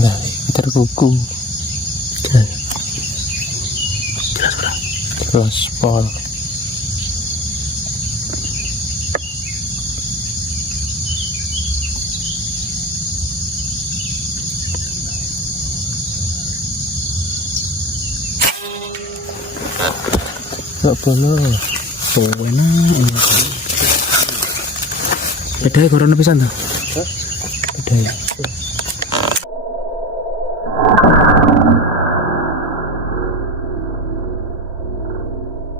Nah, terkuku. Jelas ora? Jelas pol. Gak boleh. Oh, enak. Bedanya corona pisan tuh. Bedanya.